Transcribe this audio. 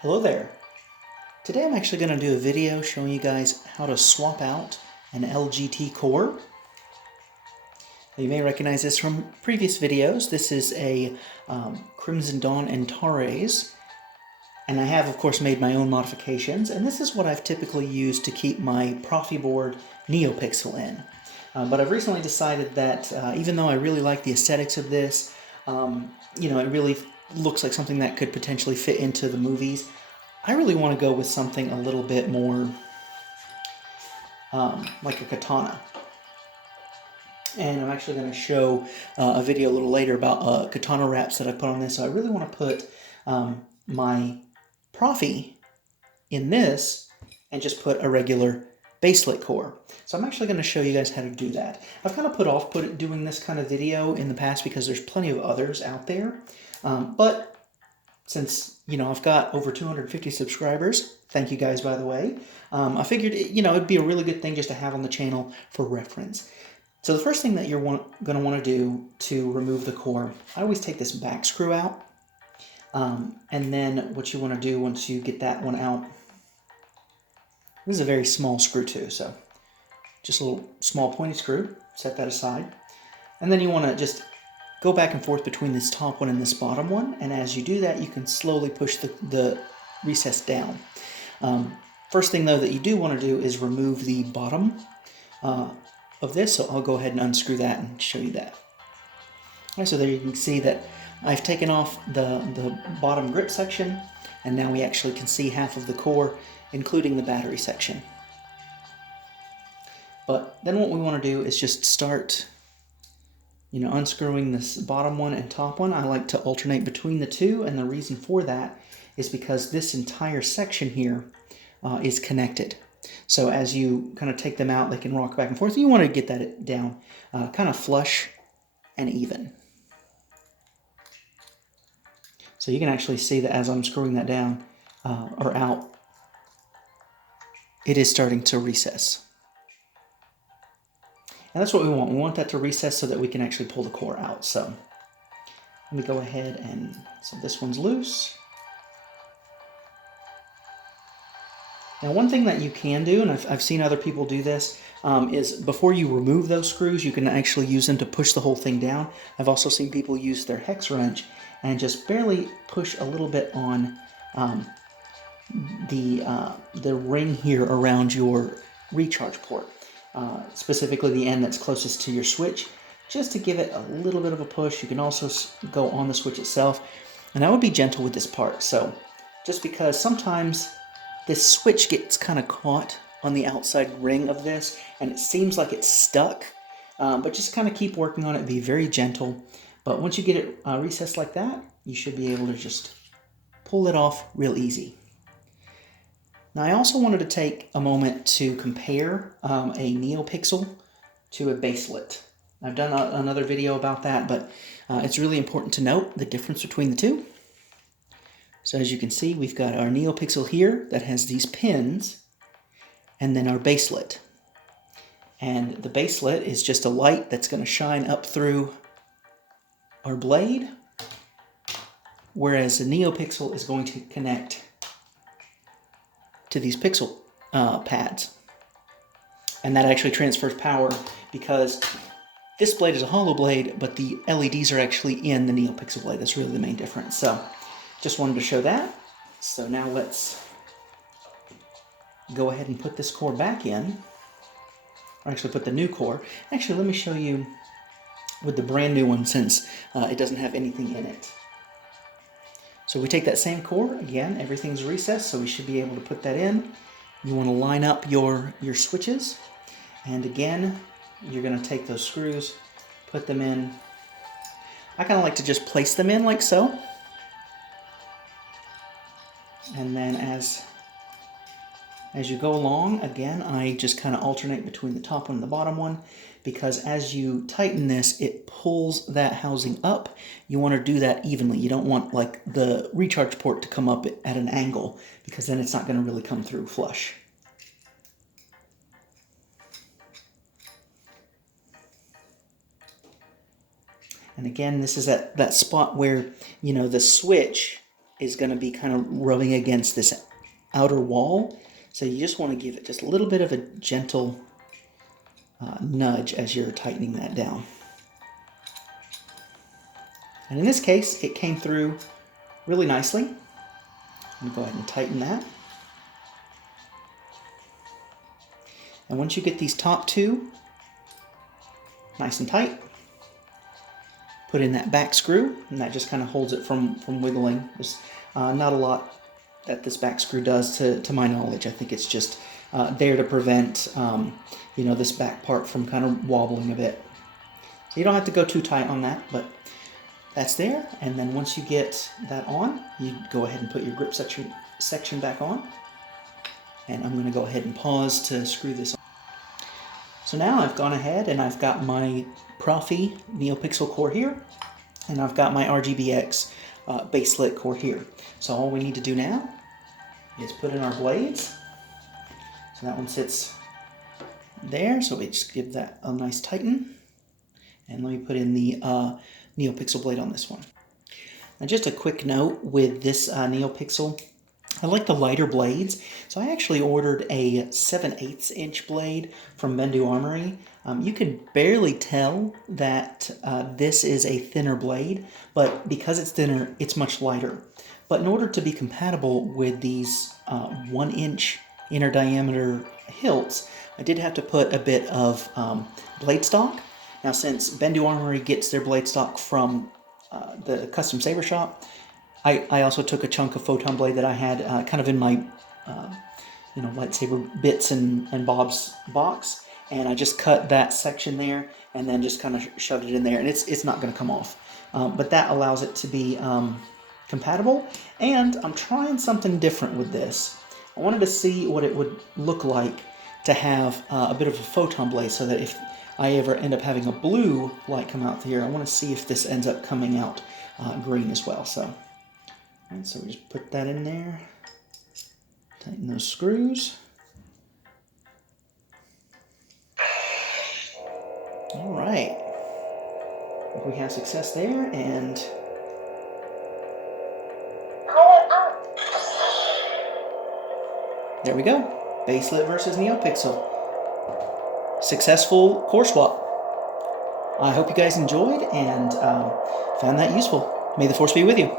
Hello there. Today I'm actually going to do a video showing you guys how to swap out an LGT core. You may recognize this from previous videos. This is a Crimson Dawn Antares, and I have of course made my own modifications, and this is what I've typically used to keep my Profi board NeoPixel in. But I've recently decided that even though I really like the aesthetics of this, it really looks like something that could potentially fit into the movies. I really want to go with something a little bit more like a katana. And I'm actually going to show a video a little later about katana wraps that I put on this. So I really want to put my Profi in this and just put a regular baselit core. So I'm actually going to show you guys how to do that. I've kind of put off doing this kind of video in the past because there's plenty of others out there. But since, I've got over 250 subscribers, thank you guys, by the way, I figured, it'd be a really good thing just to have on the channel for reference. So the first thing that you're going to want to do to remove the core, I always take this back screw out. And then what you want to do once you get that one out, this is a very small screw too, so just a little small pointy screw, set that aside. And then you want to just go back and forth between this top one and this bottom one, and as you do that, you can slowly push the recess down. First thing though that you do want to do is remove the bottom of this, so I'll go ahead and unscrew that and show you that. All right, so there you can see that I've taken off the bottom grip section, and now we actually can see half of the core, including the battery section. But then what we want to do is just start unscrewing this bottom one and top one. I like to alternate between the two, and the reason for that is because this entire section here is connected. So as you kind of take them out, they can rock back and forth. You want to get that down kind of flush and even. So you can actually see that as I'm screwing that down or out, it is starting to recess. And that's what we want. We want that to recess so that we can actually pull the core out. So let me go ahead and, so this one's loose. Now one thing that you can do, and I've seen other people do this, is before you remove those screws, you can actually use them to push the whole thing down. I've also seen people use their hex wrench and just barely push a little bit on the ring here around your recharge port. Specifically the end that's closest to your switch, just to give it a little bit of a push. You can also go on the switch itself, and I would be gentle with this part. So just because sometimes this switch gets kind of caught on the outside ring of this, and it seems like it's stuck, but just kind of keep working on it, be very gentle. But once you get it recessed like that, you should be able to just pull it off real easy. Now I also wanted to take a moment to compare a NeoPixel to a baselit. I've done another video about that, but it's really important to note the difference between the two. So as you can see, we've got our NeoPixel here that has these pins, and then our baselit. And the baselit is just a light that's going to shine up through our blade, whereas the NeoPixel is going to connect to these pixel pads. And that actually transfers power because this blade is a hollow blade, but the LEDs are actually in the NeoPixel blade. That's really the main difference. So just wanted to show that. So now let's go ahead and put this core back in, or actually put the new core. Actually, let me show you with the brand new one, since it doesn't have anything in it. So we take that same core, again, everything's recessed, so we should be able to put that in. You want to line up your switches, and again, you're going to take those screws, put them in. I kind of like to just place them in like so. And then as you go along, again, I just kind of alternate between the top one and the bottom one, because as you tighten this, it pulls that housing up. You want to do that evenly. You don't want like the recharge port to come up at an angle, because then it's not going to really come through flush. And again, this is at that spot where, the switch is going to be kind of rubbing against this outer wall. So you just want to give it just a little bit of a gentle nudge as you're tightening that down. And in this case, it came through really nicely. I'm going to go ahead and tighten that. And once you get these top two nice and tight, put in that back screw, and that just kind of holds it from wiggling. There's not a lot that this back screw does to my knowledge. I think it's just there to prevent this back part from kind of wobbling a bit. So you don't have to go too tight on that, but that's there. And then once you get that on, you go ahead and put your grip section back on. And I'm going to go ahead and pause to screw this on. So now I've gone ahead and I've got my Profi NeoPixel core here, and I've got my RGBX baselit core here. So all we need to do now is put in our blades. So that one sits there, so we just give that a nice tighten. And let me put in the NeoPixel blade on this one. Now just a quick note with this NeoPixel, I like the lighter blades, so I actually ordered a 7/8 inch blade from Bendu Armory. You can barely tell that this is a thinner blade, but because it's thinner, it's much lighter. But in order to be compatible with these 1 inch inner diameter hilts, I did have to put a bit of blade stock. Now since Bendu Armory gets their blade stock from the custom saber shop, I also took a chunk of photon blade that I had kind of in my lightsaber bits and bobs box, and I just cut that section there and then just kind of shoved it in there, and it's not going to come off. But that allows it to be compatible, and I'm trying something different with this. I wanted to see what it would look like to have a bit of a photon blade, so that if I ever end up having a blue light come out here, I want to see if this ends up coming out green as well. So we just put that in there, tighten those screws. All right, we have success there, and there we go. Baselit versus NeoPixel. Successful core swap. I hope you guys enjoyed and found that useful. May the Force be with you.